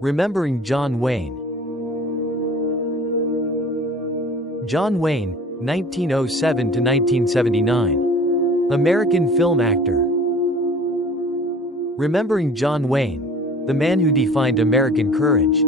Remembering John Wayne. John Wayne, 1907 to 1979. American film actor. Remembering John Wayne, the man who defined American courage.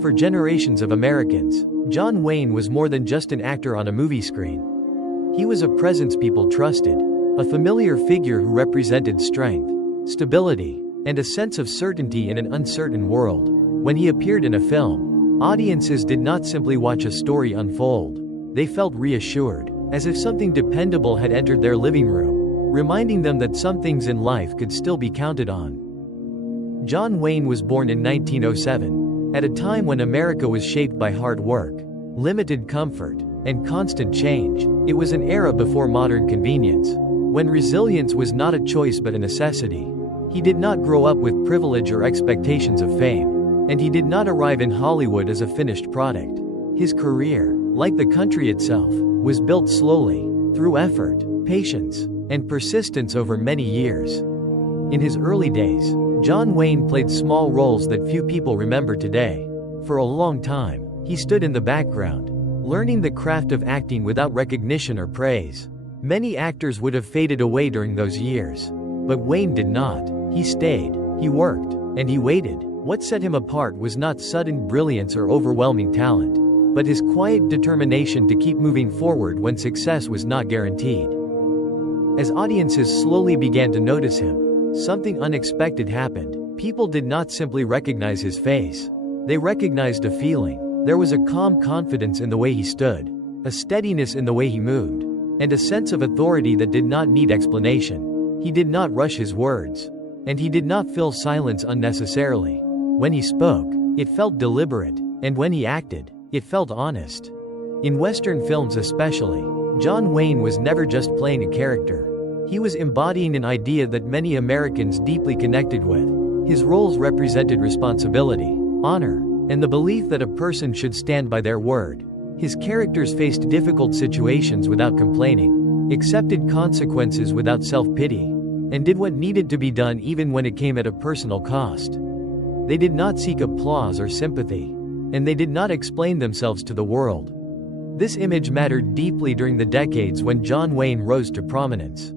For generations of Americans, John Wayne was more than just an actor on a movie screen. He was a presence people trusted, a familiar figure who represented strength, stability, and a sense of certainty in an uncertain world. When he appeared in a film, audiences did not simply watch a story unfold. They felt reassured, as if something dependable had entered their living room, reminding them that some things in life could still be counted on. John Wayne was born in 1907, at a time when America was shaped by hard work, limited comfort, and constant change. It was an era before modern convenience, when resilience was not a choice but a necessity. He did not grow up with privilege or expectations of fame, and he did not arrive in Hollywood as a finished product. His career, like the country itself, was built slowly, through effort, patience, and persistence over many years. In his early days, John Wayne played small roles that few people remember today. For a long time, he stood in the background, learning the craft of acting without recognition or praise. Many actors would have faded away during those years. But Wayne did not. He stayed, he worked, and he waited. What set him apart was not sudden brilliance or overwhelming talent, but his quiet determination to keep moving forward when success was not guaranteed. As audiences slowly began to notice him, something unexpected happened. People did not simply recognize his face. They recognized a feeling. There was a calm confidence in the way he stood, a steadiness in the way he moved, and a sense of authority that did not need explanation. He did not rush his words, and he did not fill silence unnecessarily. When he spoke, it felt deliberate, and when he acted, it felt honest. In Western films especially, John Wayne was never just playing a character. He was embodying an idea that many Americans deeply connected with. His roles represented responsibility, honor, and the belief that a person should stand by their word. His characters faced difficult situations without complaining, accepted consequences without self-pity, and did what needed to be done even when it came at a personal cost. They did not seek applause or sympathy, and they did not explain themselves to the world. This image mattered deeply during the decades when John Wayne rose to prominence.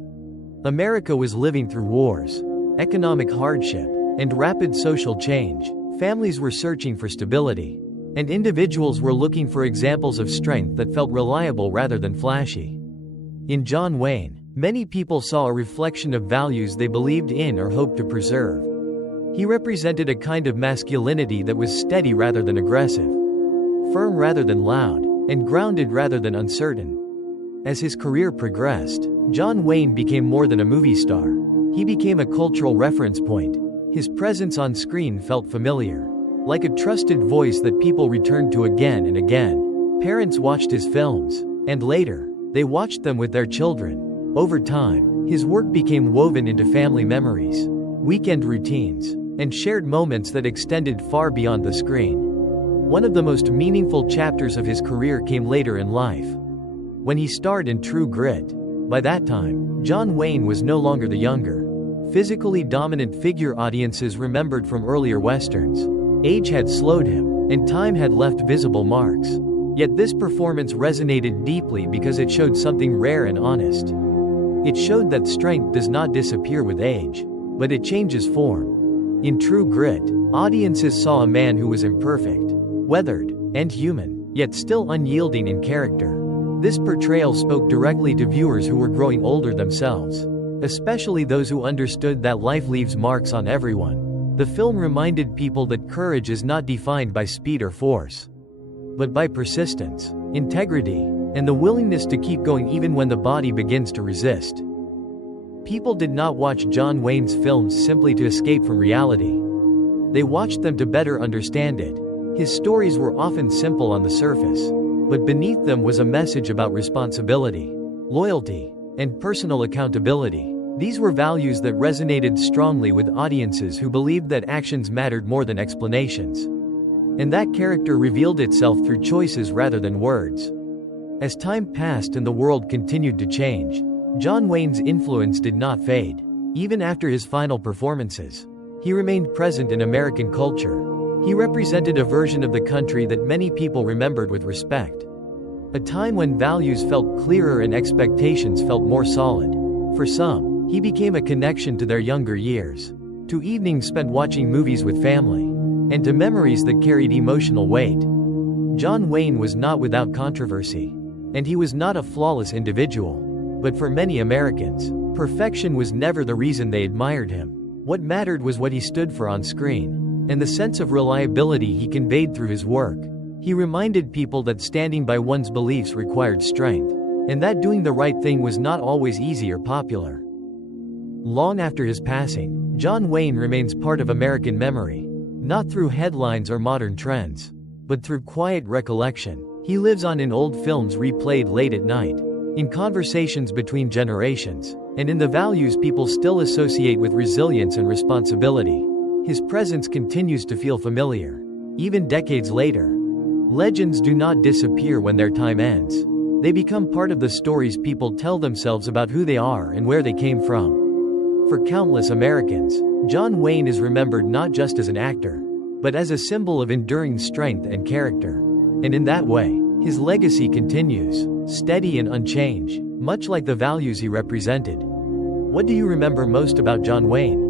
America was living through wars, economic hardship, and rapid social change. Families were searching for stability, and individuals were looking for examples of strength that felt reliable rather than flashy. In John Wayne, many people saw a reflection of values they believed in or hoped to preserve. He represented a kind of masculinity that was steady rather than aggressive, firm rather than loud, and grounded rather than uncertain. As his career progressed, John Wayne became more than a movie star. He became a cultural reference point. His presence on screen felt familiar, like a trusted voice that people returned to again and again. Parents watched his films, and later, they watched them with their children. Over time, his work became woven into family memories, weekend routines, and shared moments that extended far beyond the screen. One of the most meaningful chapters of his career came later in life, when he starred in True Grit. By that time, John Wayne was no longer the younger, physically dominant figure audiences remembered from earlier westerns. Age had slowed him, and time had left visible marks. Yet this performance resonated deeply because it showed something rare and honest. It showed that strength does not disappear with age, but it changes form. In True Grit, audiences saw a man who was imperfect, weathered, and human, yet still unyielding in character. This portrayal spoke directly to viewers who were growing older themselves, especially those who understood that life leaves marks on everyone. The film reminded people that courage is not defined by speed or force, but by persistence, integrity, and the willingness to keep going even when the body begins to resist. People did not watch John Wayne's films simply to escape from reality. They watched them to better understand it. His stories were often simple on the surface, but beneath them was a message about responsibility, loyalty, and personal accountability. These were values that resonated strongly with audiences who believed that actions mattered more than explanations. And that character revealed itself through choices rather than words. As time passed and the world continued to change, John Wayne's influence did not fade. Even after his final performances, he remained present in American culture. He represented a version of the country that many people remembered with respect. A time when values felt clearer and expectations felt more solid. For some, he became a connection to their younger years, to evenings spent watching movies with family, and to memories that carried emotional weight. John Wayne was not without controversy, and he was not a flawless individual. But for many Americans, perfection was never the reason they admired him. What mattered was what he stood for on screen, and the sense of reliability he conveyed through his work. He reminded people that standing by one's beliefs required strength, and that doing the right thing was not always easy or popular. Long after his passing, John Wayne remains part of American memory, not through headlines or modern trends, but through quiet recollection. He lives on in old films replayed late at night, in conversations between generations, and in the values people still associate with resilience and responsibility. His presence continues to feel familiar, even decades later. Legends do not disappear when their time ends. They become part of the stories people tell themselves about who they are and where they came from. For countless Americans, John Wayne is remembered not just as an actor, but as a symbol of enduring strength and character. And in that way, his legacy continues, steady and unchanged, much like the values he represented. What do you remember most about John Wayne?